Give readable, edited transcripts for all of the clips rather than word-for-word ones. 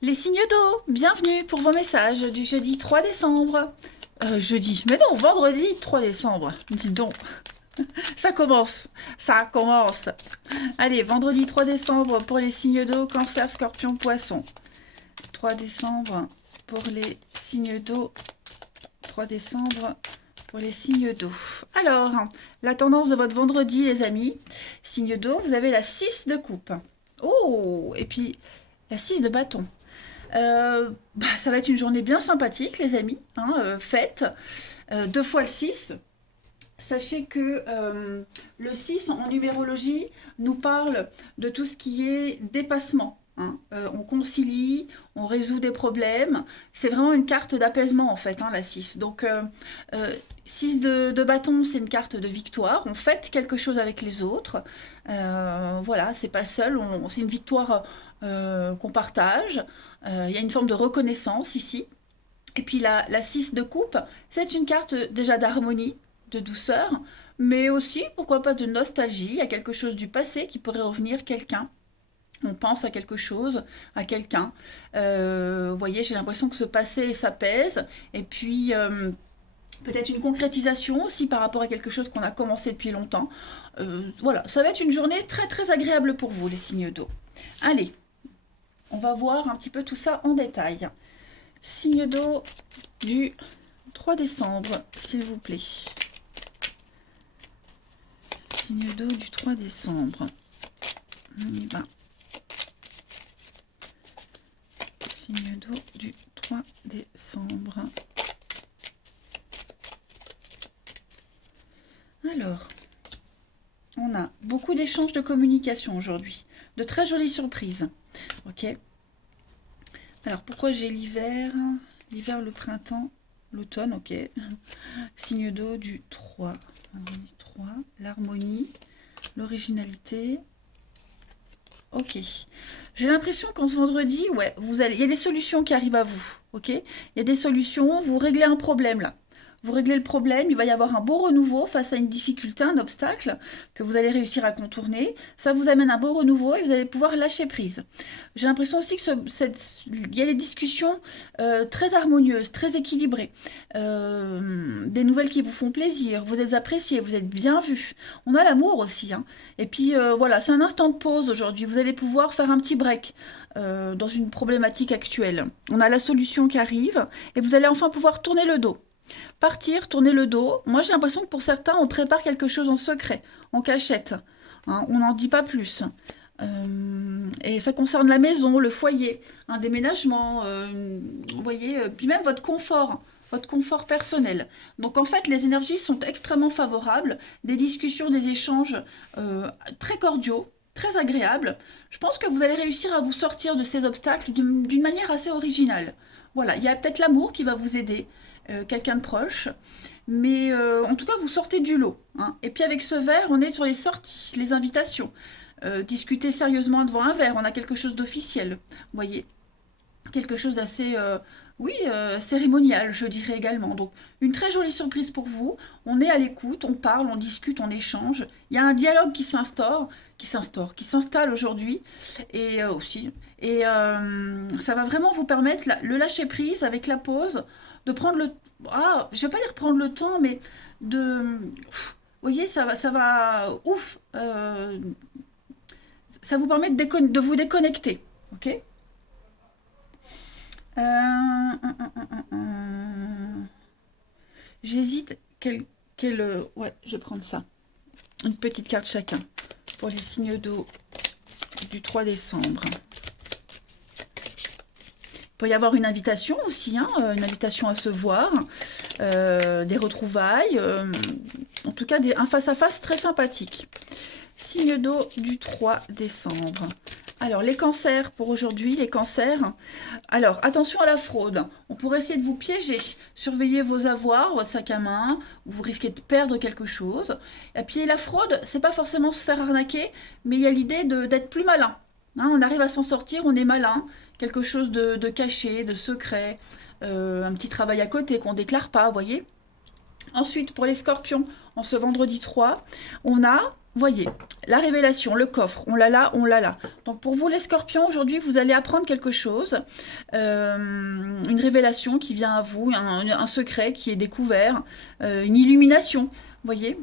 Les signes d'eau, bienvenue pour vos messages du jeudi 3 décembre. Jeudi, mais non, vendredi 3 décembre. Dis donc, ça commence, ça commence. Allez, vendredi 3 décembre pour les signes d'eau, cancer, scorpion, poisson. 3 décembre pour les signes d'eau. 3 décembre pour les signes d'eau. Alors, la tendance de votre vendredi, les amis. Signe d'eau, vous avez la 6 de coupe. Oh, et puis la 6 de bâton. Ça va être une journée bien sympathique, les amis. Fête. 2 fois le 6. Sachez que le 6 en numérologie nous parle de tout ce qui est dépassement. On concilie, on résout des problèmes. C'est vraiment une carte d'apaisement en fait, la 6. Donc 6 de bâton, c'est une carte de victoire. On fête quelque chose avec les autres. Voilà, c'est pas seul, c'est une victoire qu'on partage. Il y a une forme de reconnaissance ici. Et puis la 6 de coupe, c'est une carte déjà d'harmonie, de douceur, mais aussi, pourquoi pas, de nostalgie. Il y a quelque chose du passé qui pourrait revenir, quelqu'un. On pense à quelque chose, à quelqu'un. Vous voyez, j'ai l'impression que ce passé s'apaise. Et puis, peut-être une concrétisation aussi par rapport à quelque chose qu'on a commencé depuis longtemps. Voilà, ça va être une journée très très agréable pour vous, les signes d'eau. Allez, on va voir un petit peu tout ça en détail. Signe d'eau du 3 décembre, s'il vous plaît. Signe d'eau du 3 décembre. On y va. Signe d'eau du 3 décembre. Alors, on a beaucoup d'échanges de communication aujourd'hui. De très jolies surprises. Ok. Alors, pourquoi j'ai l'hiver, le printemps, l'automne, ok. Signe d'eau du 3. 3, l'harmonie, l'originalité. Ok. J'ai l'impression qu'en ce vendredi, ouais, il y a des solutions qui arrivent à vous, ok. Il y a des solutions, vous réglez un problème là. Vous réglez le problème, il va y avoir un beau renouveau face à une difficulté, un obstacle que vous allez réussir à contourner. Ça vous amène un beau renouveau et vous allez pouvoir lâcher prise. J'ai l'impression aussi que il y a des discussions très harmonieuses, très équilibrées. Des nouvelles qui vous font plaisir, vous êtes apprécié, vous êtes bien vu. On a l'amour aussi. Et puis voilà, c'est un instant de pause aujourd'hui. Vous allez pouvoir faire un petit break dans une problématique actuelle. On a la solution qui arrive et vous allez enfin pouvoir tourner le dos. Partir, tourner le dos. Moi, j'ai l'impression que pour certains, on prépare quelque chose en secret, en cachette. On n'en dit pas plus. Et ça concerne la maison, le foyer, un déménagement, vous voyez, puis même votre confort personnel. Donc en fait, les énergies sont extrêmement favorables, des discussions, des échanges très cordiaux, très agréables. Je pense que vous allez réussir à vous sortir de ces obstacles d'une manière assez originale. Voilà, il y a peut-être l'amour qui va vous aider, quelqu'un de proche. Mais en tout cas, vous sortez du lot. Et puis avec ce verre, on est sur les sorties, les invitations. Discuter sérieusement devant un verre, on a quelque chose d'officiel. Vous voyez, quelque chose d'assez, oui, cérémonial, je dirais également. Donc, une très jolie surprise pour vous. On est à l'écoute, on parle, on discute, on échange. Il y a un dialogue qui s'installe aujourd'hui, et aussi. Et ça va vraiment vous permettre, le lâcher prise avec la pause, de prendre je vais pas dire prendre le temps, mais vous voyez, ouf, ça vous permet de vous déconnecter, ok. J'hésite. Ouais, je vais prendre ça. Une petite carte chacun pour les signes d'eau du 3 décembre. Il peut y avoir une invitation aussi, une invitation à se voir, des retrouvailles, en tout cas un face-à-face très sympathique. Signe d'eau du 3 décembre. Alors, les cancers pour aujourd'hui, les cancers. Alors, attention à la fraude. On pourrait essayer de vous piéger. Surveillez vos avoirs, votre sac à main. Vous risquez de perdre quelque chose. Et puis, la fraude, c'est pas forcément se faire arnaquer, mais il y a l'idée d'être plus malin. On arrive à s'en sortir, on est malin. Quelque chose de caché, de secret. Un petit travail à côté qu'on déclare pas, vous voyez. Ensuite, pour les scorpions, en ce vendredi 3, on a Voyez, la révélation, le coffre, on l'a là, on l'a là. Donc pour vous les scorpions, aujourd'hui, vous allez apprendre quelque chose, une révélation qui vient à vous, un secret qui est découvert, une illumination, voyez.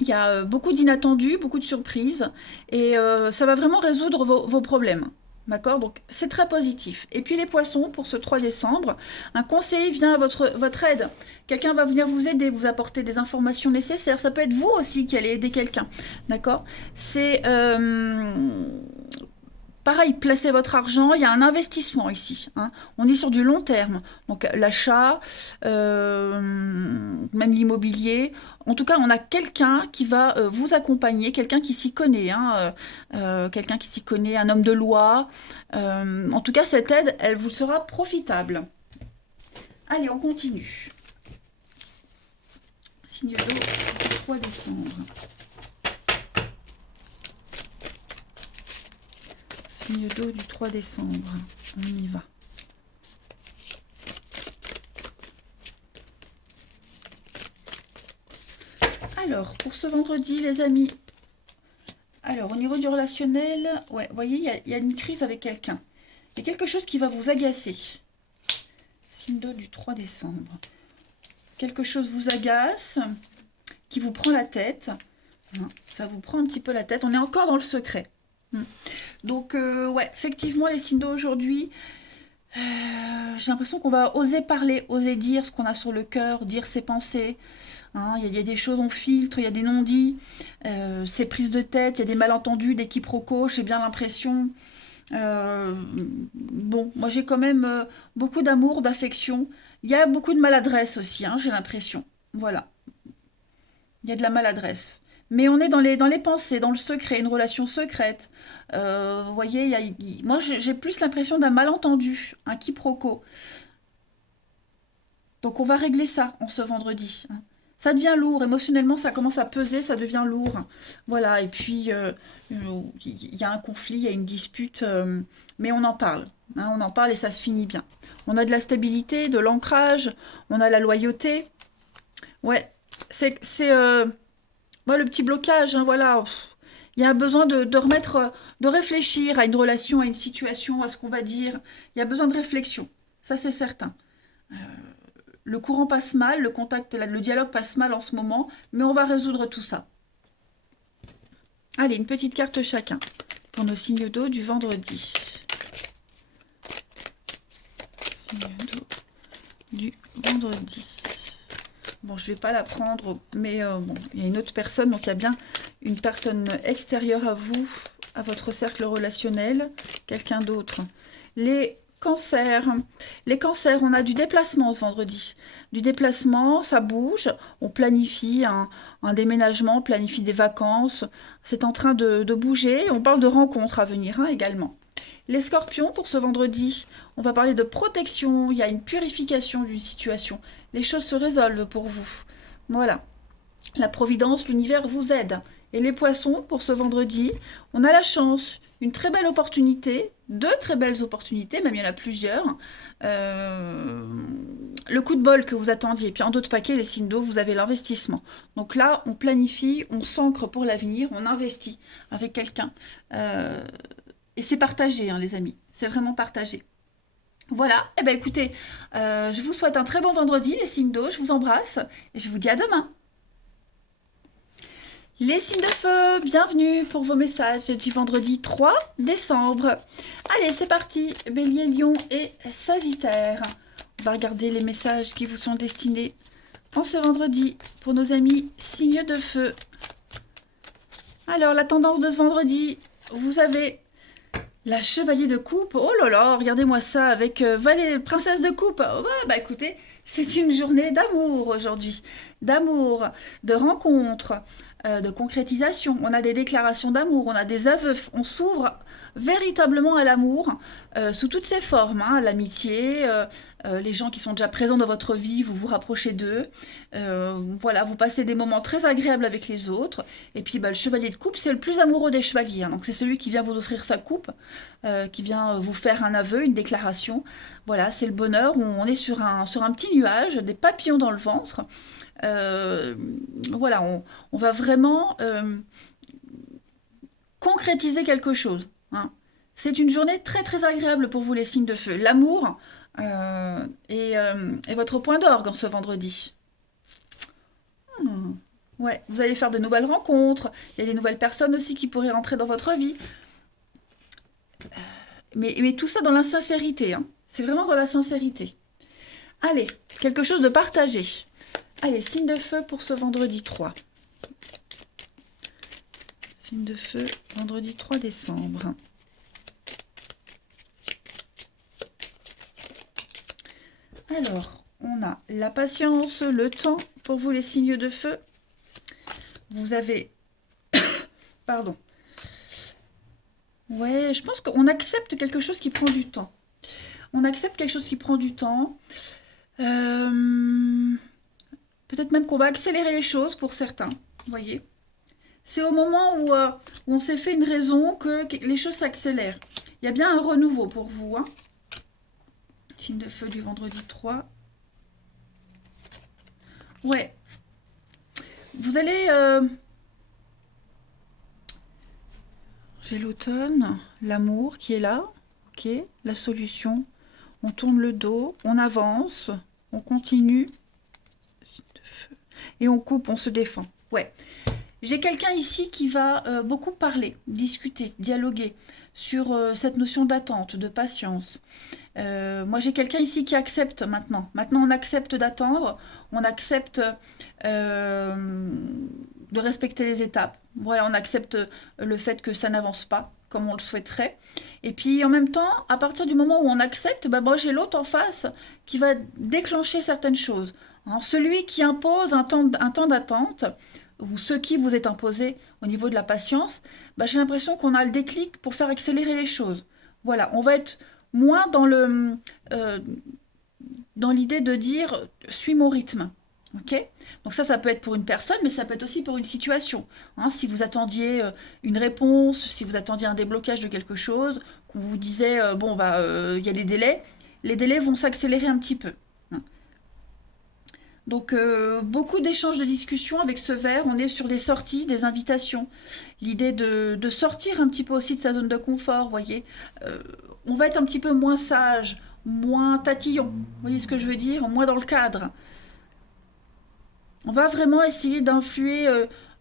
Il y a beaucoup d'inattendus, beaucoup de surprises, et ça va vraiment résoudre vos problèmes. D'accord? Donc c'est très positif. Et puis les poissons, pour ce 3 décembre, un conseiller vient à votre aide. Quelqu'un va venir vous aider, vous apporter des informations nécessaires. Ça peut être vous aussi qui allez aider quelqu'un. D'accord? C'est pareil, placez votre argent, il y a un investissement ici. Hein. On est sur du long terme. Donc l'achat, même l'immobilier. En tout cas, on a quelqu'un qui va vous accompagner, quelqu'un qui s'y connaît. Hein, quelqu'un qui s'y connaît, un homme de loi. En tout cas, cette aide, elle vous sera profitable. Allez, on continue. Signe d'eau, 3 décembre. Signe d'eau du 3 décembre. On y va. Alors, pour ce vendredi, les amis. Alors, au niveau du relationnel, ouais, vous voyez, il y a une crise avec quelqu'un. Il y a quelque chose qui va vous agacer. Signe d'eau du 3 décembre. Quelque chose vous agace, qui vous prend la tête. Hein, ça vous prend un petit peu la tête. On est encore dans le secret. Donc, ouais, effectivement, les signes d'eau aujourd'hui, j'ai l'impression qu'on va oser parler, oser dire ce qu'on a sur le cœur, dire ses pensées. Hein, il y a des choses, on filtre, il y a des non-dits, c'est prise de tête, il y a des malentendus, des quiproquos, j'ai bien l'impression. Bon, moi j'ai quand même beaucoup d'amour, d'affection. Il y a beaucoup de maladresse aussi, hein, j'ai l'impression. Voilà, il y a de la maladresse. Mais on est dans les pensées, dans le secret, une relation secrète. Vous voyez, moi j'ai plus l'impression d'un malentendu, un quiproquo. Donc on va régler ça en ce vendredi. Hein. Ça devient lourd, émotionnellement ça commence à peser, ça devient lourd. Voilà, et puis il y a un conflit, il y a une dispute, mais on en parle. Hein, on en parle et ça se finit bien. On a de la stabilité, de l'ancrage, on a la loyauté. Ouais, c'est moi, le petit blocage, hein, voilà. Il y a besoin de remettre, de réfléchir à une relation, à une situation, à ce qu'on va dire. Il y a besoin de réflexion. Ça, c'est certain. Le courant passe mal, le contact, le dialogue passe mal en ce moment, mais on va résoudre tout ça. Allez, une petite carte chacun pour nos signes d'eau du vendredi. Signes d'eau du vendredi. Bon, je ne vais pas la prendre, mais bon, il y a une autre personne, donc il y a bien une personne extérieure à vous, à votre cercle relationnel, quelqu'un d'autre. Les cancers. Les cancers, on a du déplacement ce vendredi. Du déplacement, ça bouge, on planifie un déménagement, on planifie des vacances. C'est en train de bouger. On parle de rencontres à venir hein, également. Les scorpions, pour ce vendredi, on va parler de protection, il y a une purification d'une situation. Les choses se résolvent pour vous. Voilà. La providence, l'univers vous aide. Et les poissons, pour ce vendredi, on a la chance, une très belle opportunité, deux très belles opportunités, même il y en a plusieurs. Le coup de bol que vous attendiez. Et puis en d'autres paquets, les signes d'eau, vous avez l'investissement. Donc là, on planifie, on s'ancre pour l'avenir, on investit avec quelqu'un. Et c'est partagé, hein, les amis. C'est vraiment partagé. Voilà. Eh bien, écoutez, je vous souhaite un très bon vendredi, les signes d'eau. Je vous embrasse et je vous dis à demain. Les signes de feu, bienvenue pour vos messages du vendredi 3 décembre. Allez, c'est parti. Bélier, Lion et Sagittaire. On va regarder les messages qui vous sont destinés en ce vendredi pour nos amis signes de feu. Alors, la tendance de ce vendredi, vous avez la chevalier de coupe. Oh là là, regardez-moi ça avec princesse de coupe. Oh, bah écoutez, c'est une journée d'amour aujourd'hui. D'amour, de rencontres, de concrétisation. On a des déclarations d'amour, on a des aveux. On s'ouvre véritablement à l'amour sous toutes ses formes. Hein, l'amitié, les gens qui sont déjà présents dans votre vie, vous vous rapprochez d'eux. Voilà, vous passez des moments très agréables avec les autres. Et puis bah, le chevalier de coupe, c'est le plus amoureux des chevaliers. Hein, donc c'est celui qui vient vous offrir sa coupe, qui vient vous faire un aveu, une déclaration. Voilà, c'est le bonheur. On est sur un petit nuage, des papillons dans le ventre. Voilà, on va vraiment concrétiser quelque chose. Hein. C'est une journée très très agréable pour vous les signes de feu. L'amour est votre point d'orgue en ce vendredi. Hmm. Ouais, vous allez faire de nouvelles rencontres. Il y a des nouvelles personnes aussi qui pourraient rentrer dans votre vie. Mais tout ça dans la sincérité. Hein. C'est vraiment dans la sincérité. Allez, quelque chose de partagé. Allez, signe de feu pour ce vendredi 3. Signe de feu, vendredi 3 décembre. Alors, on a la patience, le temps pour vous les signes de feu. Vous avez... Pardon. Ouais, je pense qu'on accepte quelque chose qui prend du temps. On accepte quelque chose qui prend du temps. Peut-être même qu'on va accélérer les choses pour certains. Vous voyez ? C'est au moment où on s'est fait une raison que les choses s'accélèrent. Il y a bien un renouveau pour vous. Hein. Signe de feu du vendredi 3. Ouais. Vous allez... J'ai l'automne, l'amour qui est là. Ok, la solution. On tourne le dos, on avance, on continue. Et on coupe, on se défend. Ouais. J'ai quelqu'un ici qui va beaucoup parler, discuter, dialoguer sur cette notion d'attente, de patience. Moi, j'ai quelqu'un ici qui accepte maintenant. Maintenant, on accepte d'attendre, on accepte de respecter les étapes. Voilà, on accepte le fait que ça n'avance pas comme on le souhaiterait. Et puis, en même temps, à partir du moment où on accepte, bah, moi, j'ai l'autre en face qui va déclencher certaines choses. Hein, celui qui impose un temps d'attente, ou ce qui vous est imposé au niveau de la patience, bah, j'ai l'impression qu'on a le déclic pour faire accélérer les choses. Voilà, on va être moins dans l'idée de dire « suis mon rythme ». Okay, donc ça peut être pour une personne, mais ça peut être aussi pour une situation. Hein, si vous attendiez une réponse, si vous attendiez un déblocage de quelque chose, qu'on vous disait, il y a des délais, les délais vont s'accélérer un petit peu. Hein. Donc, beaucoup d'échanges, de discussions avec ce verre. On est sur des sorties, des invitations. L'idée de sortir un petit peu aussi de sa zone de confort, vous voyez. On va être un petit peu moins sage, moins tatillon. Vous voyez ce que je veux dire ? Moins dans le cadre. On va vraiment essayer d'influer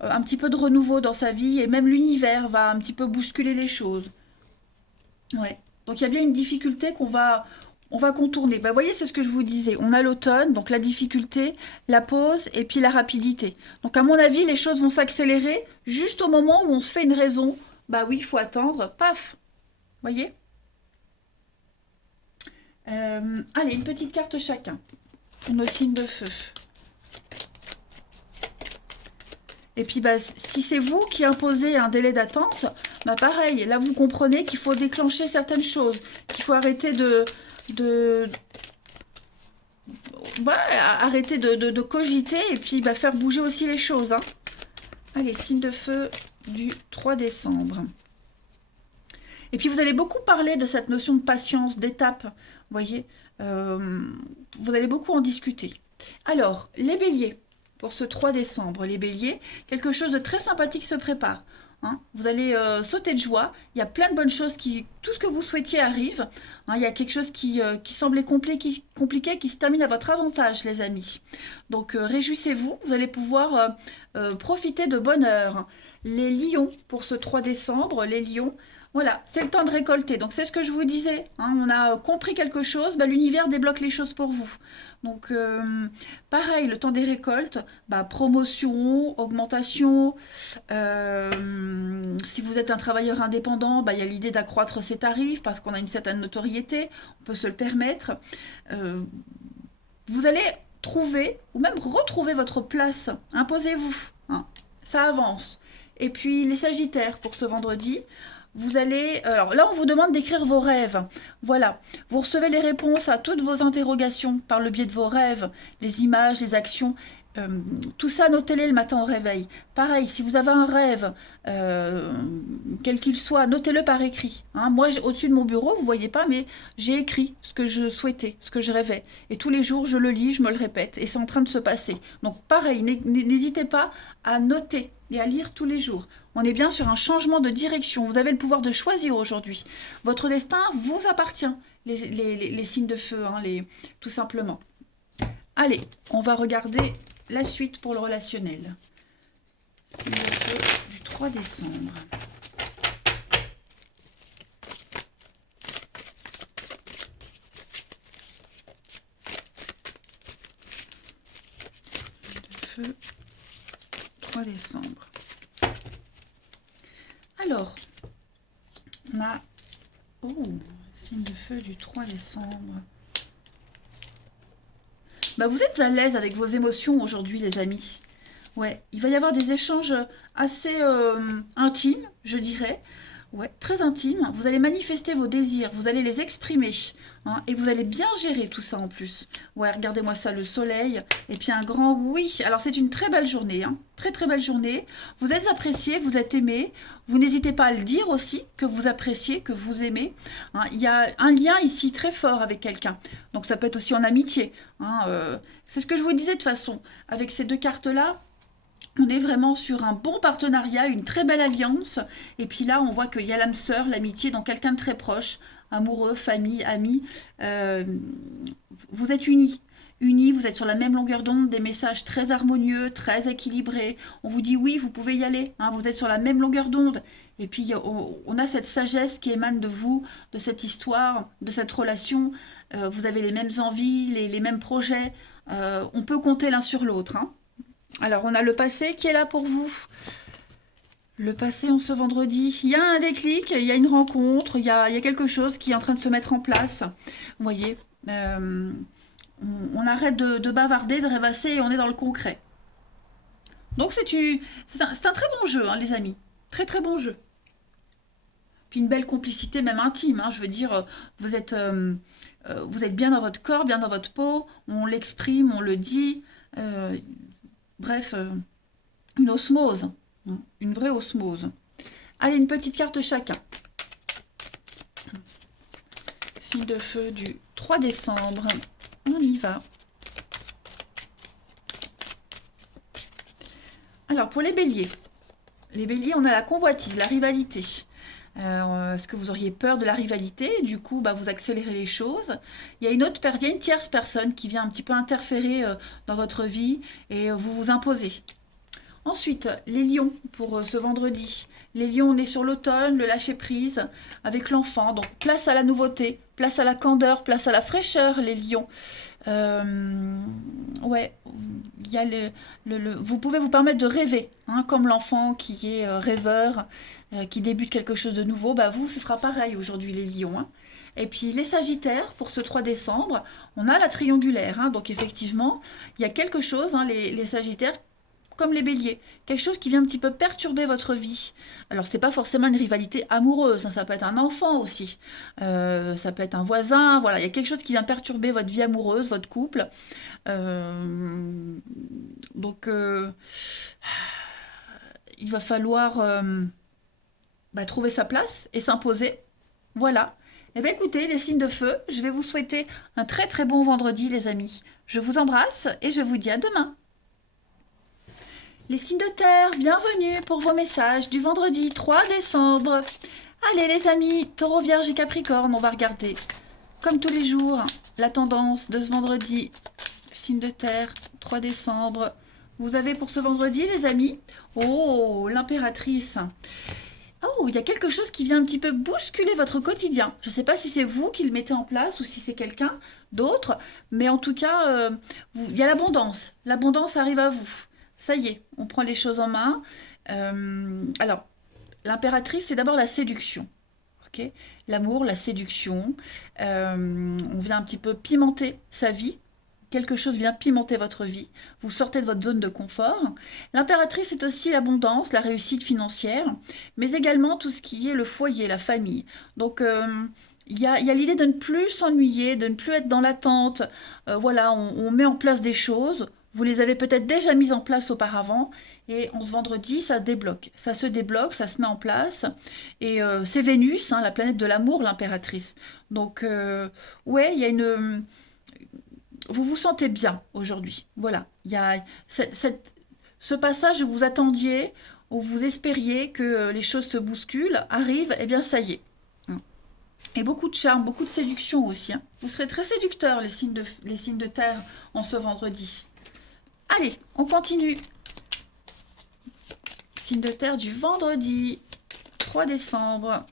un petit peu de renouveau dans sa vie et même l'univers va un petit peu bousculer les choses. Ouais. Donc il y a bien une difficulté on va contourner. Bah, vous voyez, c'est ce que je vous disais. On a l'automne, donc la difficulté, la pause et puis la rapidité. Donc à mon avis, les choses vont s'accélérer juste au moment où on se fait une raison. Bah oui, il faut attendre. Paf. Vous voyez ? Allez, une petite carte chacun. Pour nos signes de feu. Et puis, bah, si c'est vous qui imposez un délai d'attente, bah pareil, là, vous comprenez qu'il faut déclencher certaines choses, qu'il faut arrêter arrêter de cogiter et puis bah, faire bouger aussi les choses. Hein. Allez, signe de feu du 3 décembre. Et puis, vous allez beaucoup parler de cette notion de patience, d'étape, vous voyez. Vous allez beaucoup en discuter. Alors, les béliers. Pour ce 3 décembre, les béliers, quelque chose de très sympathique se prépare. Hein. Vous allez sauter de joie. Il y a plein de bonnes choses tout ce que vous souhaitiez arrive. Hein, il y a quelque chose qui semblait compliqué, qui se termine à votre avantage, les amis. Donc, réjouissez-vous. Vous allez pouvoir profiter de bonheur. Les lions, pour ce 3 décembre, les lions, voilà, c'est le temps de récolter. Donc, c'est ce que je vous disais. Hein, on a compris quelque chose, bah, l'univers débloque les choses pour vous. Donc, pareil, le temps des récoltes, bah, promotion, augmentation. Si vous êtes un travailleur indépendant, bah, y a l'idée d'accroître ses tarifs parce qu'on a une certaine notoriété, on peut se le permettre. Vous allez trouver ou même retrouver votre place. Imposez-vous. Hein, ça avance. Et puis, les sagittaires, pour ce vendredi... Vous allez... Alors là, on vous demande d'écrire vos rêves. Voilà. Vous recevez les réponses à toutes vos interrogations par le biais de vos rêves, les images, les actions. Tout ça, notez-les le matin au réveil. Pareil, si vous avez un rêve, quel qu'il soit, notez-le par écrit. Hein. Moi, au-dessus de mon bureau, vous voyez pas, mais j'ai écrit ce que je souhaitais, ce que je rêvais. Et tous les jours, je le lis, je me le répète, et c'est en train de se passer. Donc, pareil, n'hésitez pas à noter et à lire tous les jours. On est bien sur un changement de direction. Vous avez le pouvoir de choisir aujourd'hui. Votre destin vous appartient, les signes de feu, hein, tout simplement. Allez, on va regarder la suite pour le relationnel. C'est le jeu du 3 décembre. De feu, 3 décembre. Alors, on a... Oh, signe de feu du 3 décembre. Bah, vous êtes à l'aise avec vos émotions aujourd'hui, les amis. Ouais, il va y avoir des échanges assez intimes, je dirais. Ouais, très intimes. Vous allez manifester vos désirs, vous allez les exprimer. Hein, et vous allez bien gérer tout ça en plus. Ouais, regardez-moi ça, le soleil. Et puis un grand oui. Alors c'est une très belle journée. Hein, très très belle journée. Vous êtes apprécié, vous êtes aimé. Vous n'hésitez pas à le dire aussi, que vous appréciez, que vous aimez. Hein, il y a un lien ici très fort avec quelqu'un. Donc ça peut être aussi en amitié. Hein, c'est ce que je vous disais de toute façon. Avec ces deux cartes-là, on est vraiment sur un bon partenariat, une très belle alliance. Et puis là, on voit qu'il y a l'âme sœur, l'amitié, donc quelqu'un de très proche, amoureux, famille, amis. Vous êtes unis. Unis, vous êtes sur la même longueur d'onde, des messages très harmonieux, très équilibrés. On vous dit oui, vous pouvez y aller. Hein, vous êtes sur la même longueur d'onde. Et puis, on a cette sagesse qui émane de vous, de cette histoire, de cette relation. Vous avez les mêmes envies, les mêmes projets. On peut compter l'un sur l'autre. Hein. Alors, on a le passé qui est là pour vous. Le passé en ce vendredi. Il y a un déclic, il y a une rencontre, il y a quelque chose qui est en train de se mettre en place. Vous voyez, on arrête de bavarder, de rêvasser et on est dans le concret. Donc, c'est un très bon jeu, hein, les amis. Très, très bon jeu. Puis une belle complicité, même intime. Hein, je veux dire, vous êtes bien dans votre corps, bien dans votre peau. On l'exprime, on le dit. Bref, une osmose, hein, une vraie osmose. Allez, une petite carte chacun. Signe de feu du 3 décembre. On y va. Alors, pour les béliers, on a la convoitise, la rivalité. Est-ce que vous auriez peur de la rivalité? Du coup, bah, vous accélérez les choses. Il y a une tierce personne qui vient un petit peu interférer dans votre vie et vous vous imposez. Ensuite, les lions pour ce vendredi. Les lions, on est sur l'automne, le lâcher-prise avec l'enfant. Donc, place à la nouveauté, place à la candeur, place à la fraîcheur, les lions. Ouais, il y a vous pouvez vous permettre de rêver, hein, comme l'enfant qui est rêveur, qui débute quelque chose de nouveau. Bah, vous, ce sera pareil aujourd'hui, les lions. Hein. Et puis les Sagittaires, pour ce 3 décembre, on a la triangulaire. Hein, donc effectivement, il y a quelque chose, hein, les Sagittaires, comme les béliers, quelque chose qui vient un petit peu perturber votre vie. Alors, c'est pas forcément une rivalité amoureuse, hein, ça peut être un enfant aussi, ça peut être un voisin, voilà, il y a quelque chose qui vient perturber votre vie amoureuse, votre couple. Donc, il va falloir trouver sa place et s'imposer. Voilà. Eh bien, écoutez, les signes de feu, je vais vous souhaiter un très très bon vendredi, les amis. Je vous embrasse et je vous dis à demain. Les signes de terre, bienvenue pour vos messages du vendredi 3 décembre. Allez les amis, taureau, vierge et capricorne, on va regarder, comme tous les jours, la tendance de ce vendredi. Signe de terre, 3 décembre. Vous avez pour ce vendredi, les amis, oh, l'impératrice. Oh, il y a quelque chose qui vient un petit peu bousculer votre quotidien. Je ne sais pas si c'est vous qui le mettez en place ou si c'est quelqu'un d'autre, mais en tout cas, il y a l'abondance. L'abondance arrive à vous. Ça y est, on prend les choses en main. Alors, l'impératrice, c'est d'abord la séduction. Okay, l'amour, la séduction. On vient un petit peu pimenter sa vie. Quelque chose vient pimenter votre vie. Vous sortez de votre zone de confort. L'impératrice, c'est aussi l'abondance, la réussite financière, mais également tout ce qui est le foyer, la famille. Donc, il y a l'idée de ne plus s'ennuyer, de ne plus être dans l'attente. Voilà, on met en place des choses. Vous les avez peut-être déjà mises en place auparavant et on ce vendredi, ça se débloque. Ça se débloque, ça se met en place. Et c'est Vénus, hein, la planète de l'amour, l'impératrice. Donc, ouais, il y a une... Vous vous sentez bien aujourd'hui. Voilà. Il y a ce passage où vous attendiez, où vous espériez que les choses se bousculent, arrive, eh bien ça y est. Et beaucoup de charme, beaucoup de séduction aussi, hein. Vous serez très séducteurs, les signes de terre, en ce vendredi. Allez, on continue. Signe de terre du vendredi 3 décembre.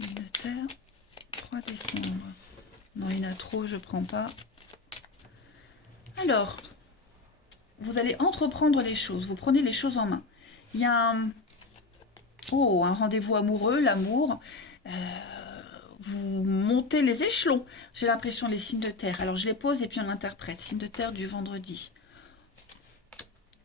Signe de terre 3 décembre. Non, il y en a trop, je prends pas. Alors, vous allez entreprendre les choses, vous prenez les choses en main. Il y a un rendez-vous amoureux, l'amour. Vous montez les échelons. J'ai l'impression, les signes de terre. Alors, je les pose et puis on interprète. Signe de terre du vendredi.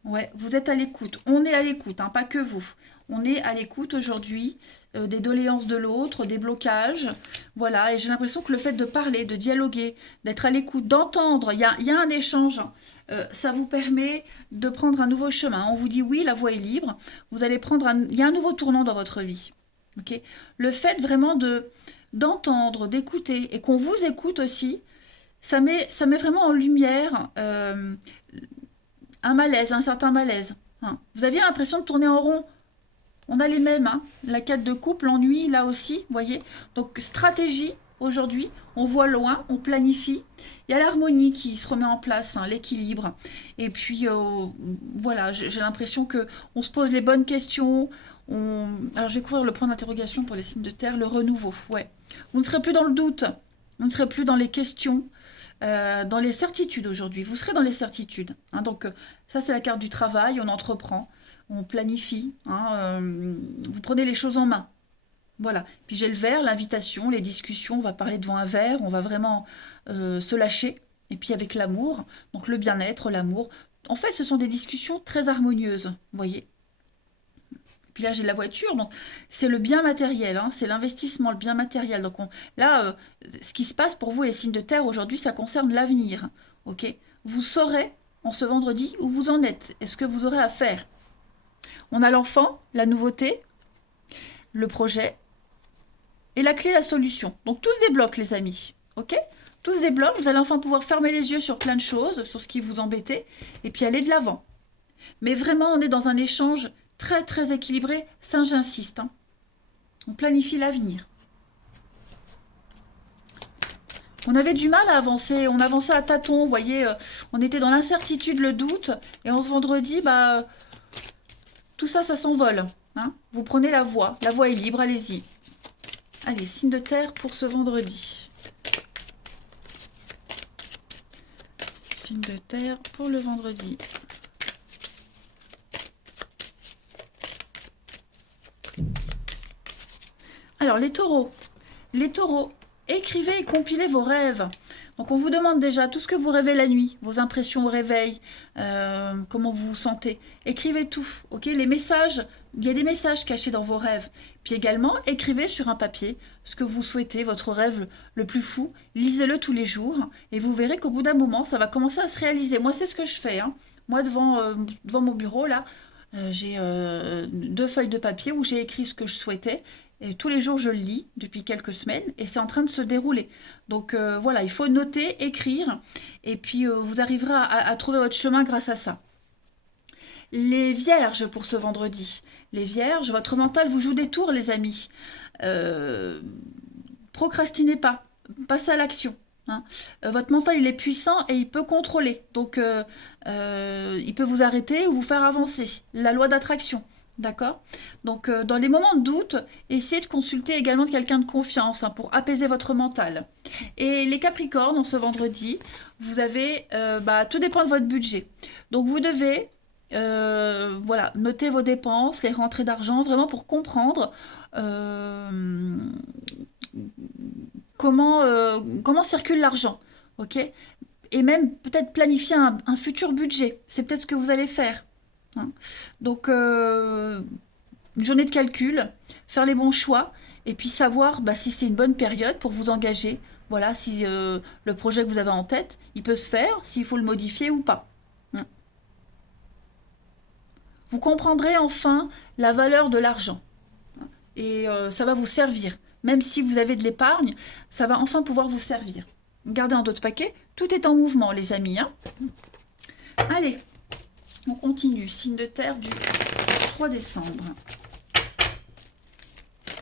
Ouais, vous êtes à l'écoute. On est à l'écoute, hein, pas que vous. On est à l'écoute aujourd'hui des doléances de l'autre, des blocages. Voilà, et j'ai l'impression que le fait de parler, de dialoguer, d'être à l'écoute, d'entendre, il y a un échange. Ça vous permet de prendre un nouveau chemin. On vous dit oui, la voie est libre. Vous allez prendre il y a un nouveau tournant dans votre vie. Okay, le fait vraiment d'entendre, d'écouter et qu'on vous écoute aussi, ça met vraiment en lumière un malaise, un certain malaise. Hein. Vous aviez l'impression de tourner en rond. On a les mêmes, hein. La 4 de coupe, l'ennui, là aussi, vous voyez. Donc, stratégie, aujourd'hui, on voit loin, on planifie. Il y a l'harmonie qui se remet en place, hein, l'équilibre. Et puis, voilà, j'ai l'impression qu'on se pose les bonnes questions. Alors, je vais couvrir le point d'interrogation pour les signes de terre, le renouveau. Ouais. Vous ne serez plus dans le doute, vous ne serez plus dans les questions. Dans les certitudes aujourd'hui, vous serez dans les certitudes. Hein, donc ça c'est la carte du travail, on entreprend, on planifie, hein, vous prenez les choses en main. Voilà. Puis j'ai le verre, l'invitation, les discussions, on va parler devant un verre, on va vraiment se lâcher. Et puis avec l'amour, donc le bien-être, l'amour. En fait, ce sont des discussions très harmonieuses, vous voyez. Puis là, j'ai la voiture, donc c'est le bien matériel, hein, c'est l'investissement, le bien matériel. Donc là, ce qui se passe pour vous, les signes de terre, aujourd'hui, ça concerne l'avenir. Ok, vous saurez, en ce vendredi, où vous en êtes et ce que vous aurez à faire. On a l'enfant, la nouveauté, le projet, et la clé, la solution. Donc tout se débloque, les amis. Ok, tout se débloque, vous allez enfin pouvoir fermer les yeux sur plein de choses, sur ce qui vous embêtait, et puis aller de l'avant. Mais vraiment, on est dans un échange très très équilibré, ça j'insiste. Hein. On planifie l'avenir. On avait du mal à avancer, on avançait à tâtons, vous voyez, on était dans l'incertitude, le doute, et on se vendredi, tout ça, ça s'envole. Hein. Vous prenez la voie est libre, allez-y. Allez, signe de terre pour ce vendredi. Signe de terre pour le vendredi. Alors, les taureaux, écrivez et compilez vos rêves. Donc, on vous demande déjà tout ce que vous rêvez la nuit, vos impressions au réveil, comment vous vous sentez. Écrivez tout, ok? Les messages, il y a des messages cachés dans vos rêves. Puis également, écrivez sur un papier ce que vous souhaitez, votre rêve le plus fou. Lisez-le tous les jours et vous verrez qu'au bout d'un moment, ça va commencer à se réaliser. Moi, c'est ce que je fais. Hein. Moi, devant mon bureau, là, j'ai 2 feuilles de papier où j'ai écrit ce que je souhaitais. Et tous les jours, je le lis depuis quelques semaines et c'est en train de se dérouler. Donc voilà, il faut noter, écrire et puis vous arriverez à trouver votre chemin grâce à ça. Les vierges pour ce vendredi. Les vierges, votre mental vous joue des tours, les amis. Procrastinez pas, passez à l'action. Hein. Votre mental, il est puissant et il peut contrôler. Donc, il peut vous arrêter ou vous faire avancer. La loi d'attraction. D'accord? Donc, dans les moments de doute, essayez de consulter également quelqu'un de confiance hein, pour apaiser votre mental. Et les Capricornes, en ce vendredi, vous avez... tout dépend de votre budget. Donc, vous devez... voilà, noter vos dépenses, les rentrées d'argent, vraiment pour comprendre comment circule l'argent. Ok? Et même peut-être planifier un futur budget. C'est peut-être ce que vous allez faire. Hein. Donc, une journée de calcul, faire les bons choix et puis savoir si c'est une bonne période pour vous engager. Voilà, si le projet que vous avez en tête, il peut se faire, s'il faut le modifier ou pas. Vous comprendrez enfin la valeur de l'argent. Et ça va vous servir. Même si vous avez de l'épargne, ça va enfin pouvoir vous servir. Gardez un autre paquet. Tout est en mouvement, les amis. Allez, on continue. Signe de terre du 3 décembre.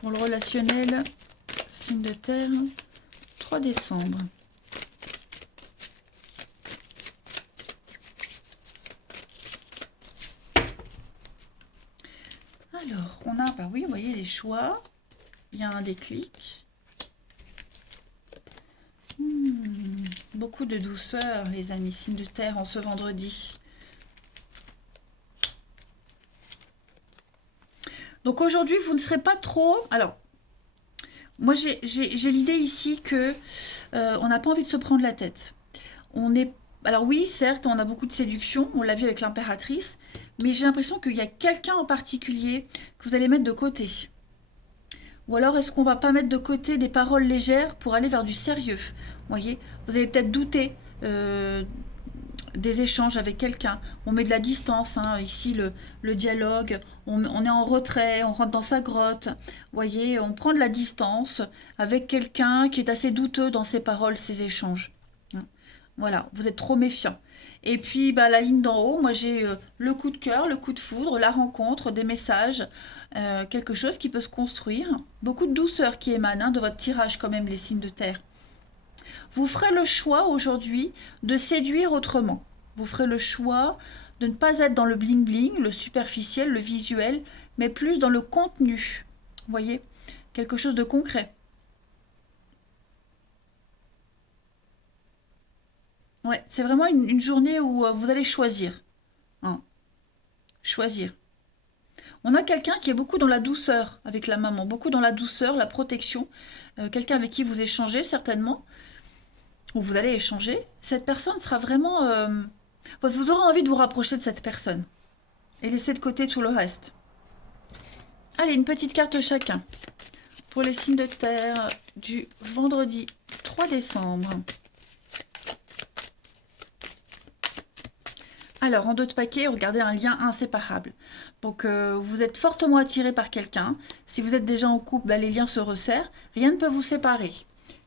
Pour le relationnel, signe de terre, 3 décembre. Alors, on a, oui, vous voyez les choix. Il y a un déclic. Beaucoup de douceur, les amis, signe de terre en ce vendredi. Donc aujourd'hui, vous ne serez pas trop... Alors, moi j'ai l'idée ici que on n'a pas envie de se prendre la tête. On est... Alors oui, certes, on a beaucoup de séduction, on l'a vu avec l'impératrice, mais j'ai l'impression qu'il y a quelqu'un en particulier que vous allez mettre de côté. Ou alors, est-ce qu'on va pas mettre de côté des paroles légères pour aller vers du sérieux? Vous voyez, vous avez peut-être douté des échanges avec quelqu'un. On met de la distance, ici, le dialogue. On est en retrait, on rentre dans sa grotte. Vous voyez, on prend de la distance avec quelqu'un qui est assez douteux dans ses paroles, ses échanges. Voilà, vous êtes trop méfiant. Et puis, la ligne d'en haut, moi j'ai le coup de cœur, le coup de foudre, la rencontre, des messages, quelque chose qui peut se construire. Beaucoup de douceur qui émane de votre tirage quand même, les signes de terre. Vous ferez le choix aujourd'hui de séduire autrement. Vous ferez le choix de ne pas être dans le bling-bling, le superficiel, le visuel, mais plus dans le contenu. Vous voyez, quelque chose de concret. Ouais, c'est vraiment une journée où vous allez choisir. Choisir. On a quelqu'un qui est beaucoup dans la douceur avec la maman, beaucoup dans la douceur, la protection. Quelqu'un avec qui vous échangez certainement, ou vous allez échanger. Cette personne sera vraiment... vous aurez envie de vous rapprocher de cette personne et laisser de côté tout le reste. Allez, une petite carte chacun pour les signes de terre du vendredi 3 décembre. Alors, en d'autres paquets, regardez un lien inséparable. Donc, vous êtes fortement attiré par quelqu'un. Si vous êtes déjà en couple, les liens se resserrent. Rien ne peut vous séparer.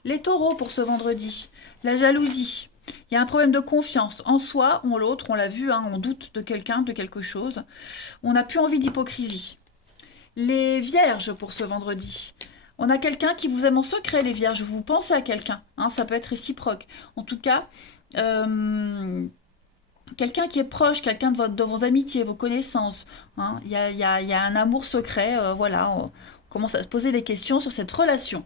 Les taureaux pour ce vendredi. La jalousie. Il y a un problème de confiance en soi ou en l'autre. On l'a vu, on doute de quelqu'un, de quelque chose. On n'a plus envie d'hypocrisie. Les vierges pour ce vendredi. On a quelqu'un qui vous aime en secret, les vierges. Vous pensez à quelqu'un. Ça peut être réciproque. En tout cas... quelqu'un qui est proche, quelqu'un de vos amitiés, vos connaissances. Il y a un amour secret, voilà, on commence à se poser des questions sur cette relation.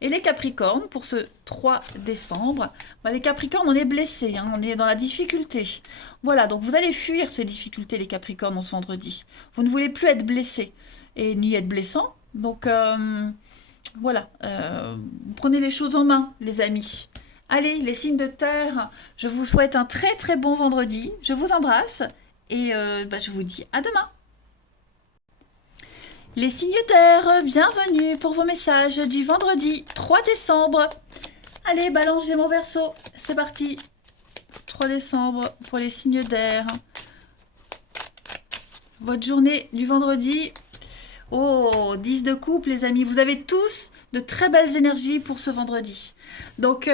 Et les Capricornes, pour ce 3 décembre, les Capricornes, on est blessés, on est dans la difficulté. Voilà, donc vous allez fuir ces difficultés, les Capricornes, en ce vendredi. Vous ne voulez plus être blessés et ni être blessant. Donc, voilà, vous prenez les choses en main, les amis. Allez, les signes de terre, je vous souhaite un très très bon vendredi. Je vous embrasse et je vous dis à demain. Les signes de terre, bienvenue pour vos messages du vendredi 3 décembre. Allez, Balance, Gémeaux, Verseau, c'est parti. 3 décembre pour les signes d'air. Votre journée du vendredi. Oh, 10 de coupe, les amis. Vous avez tous de très belles énergies pour ce vendredi. Donc,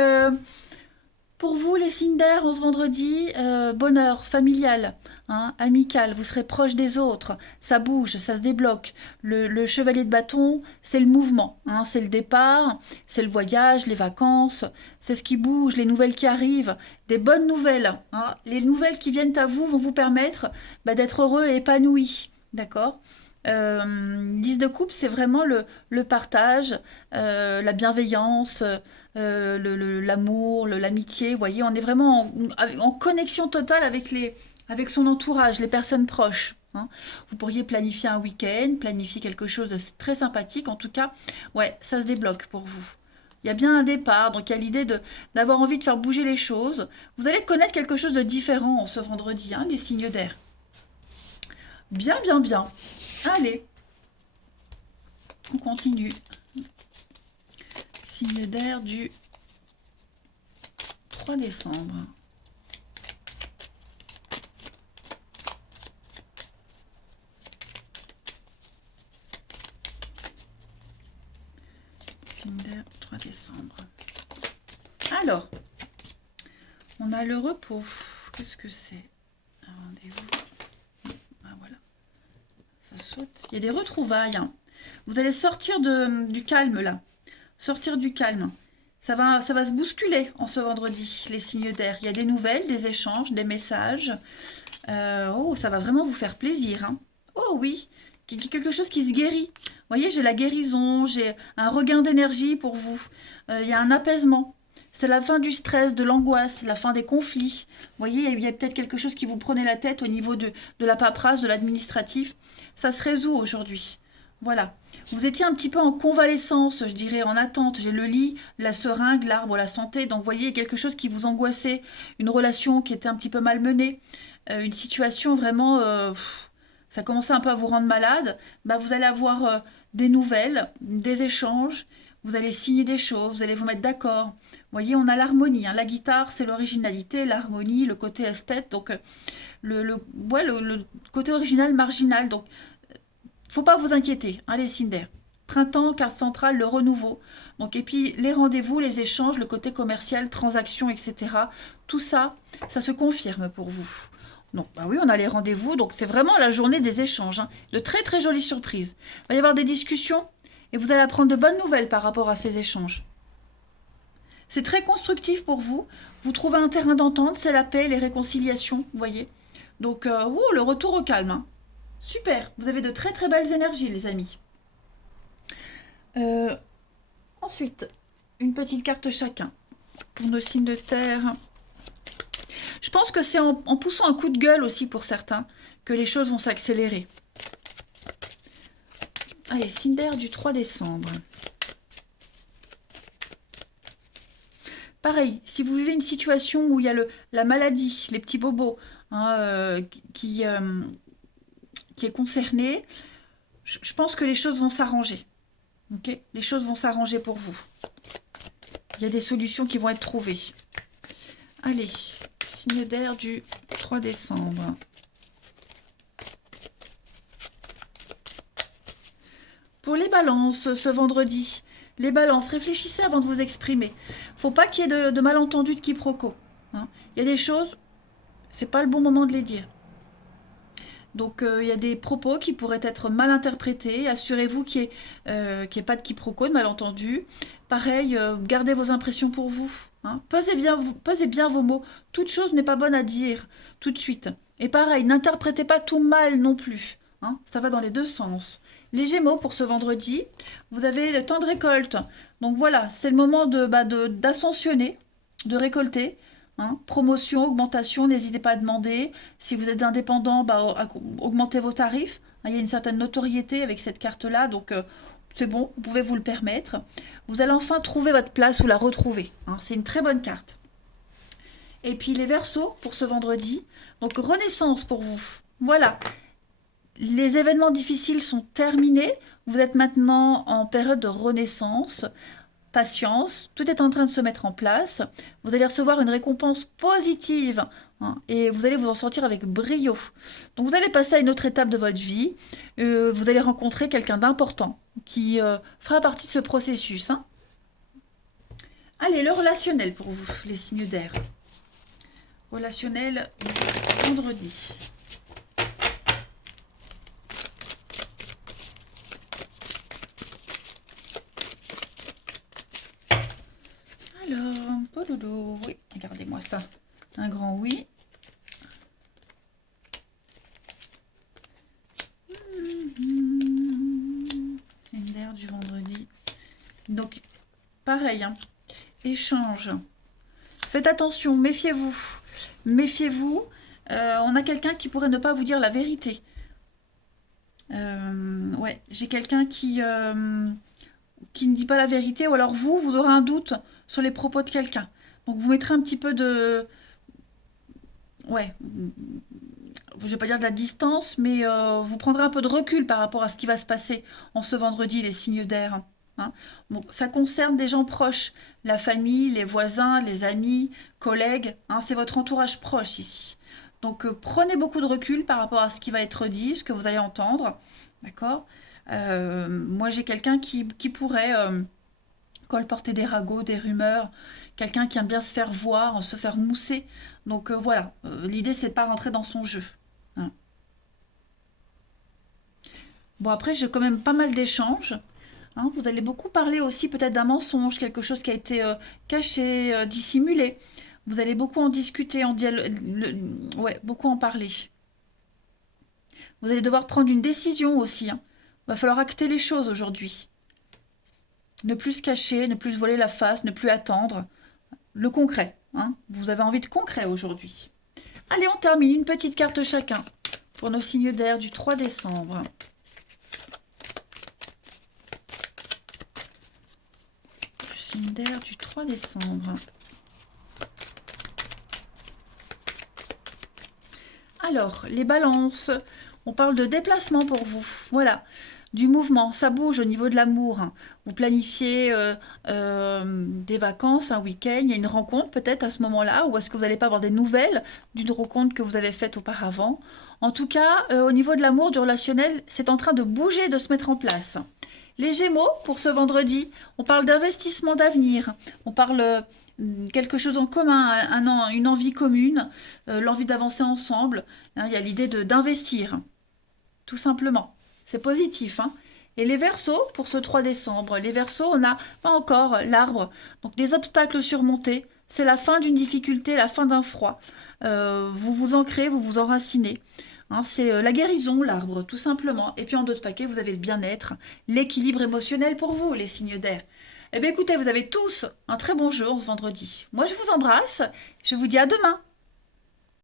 pour vous, les signes d'air, en ce vendredi, bonheur familial, amical, vous serez proche des autres, ça bouge, ça se débloque. Le chevalier de bâton, c'est le mouvement, c'est le départ, c'est le voyage, les vacances, c'est ce qui bouge, les nouvelles qui arrivent, des bonnes nouvelles. Les nouvelles qui viennent à vous vont vous permettre d'être heureux et épanoui, d'accord ? 10 de coupe, c'est vraiment le partage, la bienveillance, l'amour, l'amitié. Vous voyez, on est vraiment en connexion totale avec son entourage, les personnes proches. Vous pourriez planifier un week-end, planifier quelque chose de très sympathique. En tout cas, ouais, ça se débloque pour vous. Il y a bien un départ, donc il y a l'idée d'avoir envie de faire bouger les choses. Vous allez connaître quelque chose de différent ce vendredi, les signes d'air. Bien, bien, bien. Allez, on continue. Signe d'air du 3 décembre. Signe d'air 3 décembre. Alors, on a le repos. Qu'est-ce que c'est? Un rendez-vous. Ah voilà. Ça saute. Il y a des retrouvailles. Hein. Vous allez sortir du calme là. Sortir du calme. Ça va se bousculer en ce vendredi, les signes d'air. Il y a des nouvelles, des échanges, des messages. Oh, ça va vraiment vous faire plaisir. Hein. Oh oui, quelque chose qui se guérit. Vous voyez, j'ai la guérison, j'ai un regain d'énergie pour vous. Il y a un apaisement. C'est la fin du stress, de l'angoisse, la fin des conflits. Vous voyez, il y a peut-être quelque chose qui vous prenait la tête au niveau de la paperasse, de l'administratif. Ça se résout aujourd'hui. Voilà. Vous étiez un petit peu en convalescence, je dirais, en attente. J'ai le lit, la seringue, l'arbre, la santé. Donc, vous voyez, quelque chose qui vous angoissait, une relation qui était un petit peu malmenée, une situation vraiment... ça commençait un peu à vous rendre malade. Bah, vous allez avoir des nouvelles, des échanges. Vous allez signer des choses, vous allez vous mettre d'accord. Vous voyez, on a l'harmonie. Hein. La guitare, c'est l'originalité, l'harmonie, le côté esthète. Donc, le côté original, marginal. Donc, faut pas vous inquiéter, hein, les signes d'air. Printemps, carte centrale, le renouveau. Donc, et puis, les rendez-vous, les échanges, le côté commercial, transactions, etc. Tout ça, ça se confirme pour vous. Donc, bah oui, on a les rendez-vous. Donc, c'est vraiment la journée des échanges. Hein. De très, très jolies surprises. Il va y avoir des discussions. Et vous allez apprendre de bonnes nouvelles par rapport à ces échanges. C'est très constructif pour vous. Vous trouvez un terrain d'entente, c'est la paix, les réconciliations, vous voyez. Donc, le retour au calme. Hein. Super, vous avez de très très belles énergies, les amis. Ensuite, une petite carte chacun pour nos signes de terre. Je pense que c'est en poussant un coup de gueule aussi pour certains que les choses vont s'accélérer. Allez, signe d'air du 3 décembre. Pareil, si vous vivez une situation où il y a la maladie, les petits bobos, hein, qui est concernée, je pense que les choses vont s'arranger. Okay, les choses vont s'arranger pour vous. Il y a des solutions qui vont être trouvées. Allez, signe d'air du 3 décembre. Pour les balances, ce vendredi, les balances, réfléchissez avant de vous exprimer. Faut pas qu'il y ait de malentendus, de quiproquos. Hein. Il y a des choses, c'est pas le bon moment de les dire. Donc, il y a des propos qui pourraient être mal interprétés. Assurez-vous qu'il n'y ait pas de quiproquos, de malentendus. Pareil, gardez vos impressions pour vous. Hein. Pesez bien vos mots. Toute chose n'est pas bonne à dire tout de suite. Et pareil, n'interprétez pas tout mal non plus. Hein. Ça va dans les deux sens. Les Gémeaux, pour ce vendredi, vous avez le temps de récolte. Donc voilà, c'est le moment d'ascensionner, de récolter. Hein. Promotion, augmentation, n'hésitez pas à demander. Si vous êtes indépendant, augmentez vos tarifs. Hein, il y a une certaine notoriété avec cette carte-là, donc c'est bon, vous pouvez vous le permettre. Vous allez enfin trouver votre place ou la retrouver. Hein, c'est une très bonne carte. Et puis les Verseaux, pour ce vendredi. Donc renaissance pour vous. Voilà. Les événements difficiles sont terminés. Vous êtes maintenant en période de renaissance. Patience, tout est en train de se mettre en place. Vous allez recevoir une récompense positive hein, et vous allez vous en sortir avec brio. Donc vous allez passer à une autre étape de votre vie. Vous allez rencontrer quelqu'un d'important qui fera partie de ce processus. Hein. Allez, le relationnel pour vous, les signes d'air. Relationnel vendredi. Alors, pododo, oui, regardez-moi ça. Un grand oui. Une d'air du vendredi. Donc, pareil, hein. Échange. Faites attention, méfiez-vous. Méfiez-vous. On a quelqu'un qui pourrait ne pas vous dire la vérité. Ouais, j'ai quelqu'un qui ne dit pas la vérité, ou alors vous aurez un doute sur les propos de quelqu'un. Donc vous mettrez un petit peu de... Ouais, je vais pas dire de la distance, mais vous prendrez un peu de recul par rapport à ce qui va se passer en ce vendredi, les signes d'air. hein. Bon, ça concerne des gens proches, la famille, les voisins, les amis, collègues, hein, c'est votre entourage proche ici. Donc prenez beaucoup de recul par rapport à ce qui va être dit, ce que vous allez entendre, d'accord? Moi j'ai quelqu'un qui pourrait colporter des ragots, des rumeurs, quelqu'un qui aime bien se faire voir, se faire mousser. Donc voilà, l'idée c'est de pas rentrer dans son jeu, hein. Bon après j'ai quand même pas mal d'échanges. Hein, vous allez beaucoup parler aussi peut-être d'un mensonge, quelque chose qui a été caché, dissimulé. Vous allez beaucoup en discuter, ouais, beaucoup en parler. Vous allez devoir prendre une décision aussi, hein. Va falloir acter les choses aujourd'hui. Ne plus se cacher, ne plus se voiler la face, ne plus attendre. Le concret, hein. Vous avez envie de concret aujourd'hui. Allez, on termine une petite carte chacun pour nos signes d'air du 3 décembre. Le signe d'air du 3 décembre. Alors, les balances, on parle de déplacement pour vous. Voilà, du mouvement, ça bouge au niveau de l'amour, hein. Vous planifiez des vacances, un week-end, il y a une rencontre peut-être à ce moment-là, ou est-ce que vous n'allez pas avoir des nouvelles d'une rencontre que vous avez faite auparavant? En tout cas, au niveau de l'amour, du relationnel, c'est en train de bouger, de se mettre en place. Les Gémeaux, pour ce vendredi, on parle d'investissement d'avenir, on parle quelque chose en commun, une envie commune, l'envie d'avancer ensemble, hein, il y a l'idée d'investir, tout simplement. C'est positif, hein. Et les Verseaux, pour ce 3 décembre, les Verseaux, on n'a pas encore l'arbre, donc des obstacles surmontés, c'est la fin d'une difficulté, la fin d'un froid. Vous vous ancrez, vous vous enracinez. Hein, c'est la guérison, l'arbre, tout simplement. Et puis en d'autres paquets, vous avez le bien-être, l'équilibre émotionnel pour vous, les signes d'air. Eh bien écoutez, vous avez tous un très bon jour ce vendredi. Moi, je vous embrasse. Je vous dis à demain.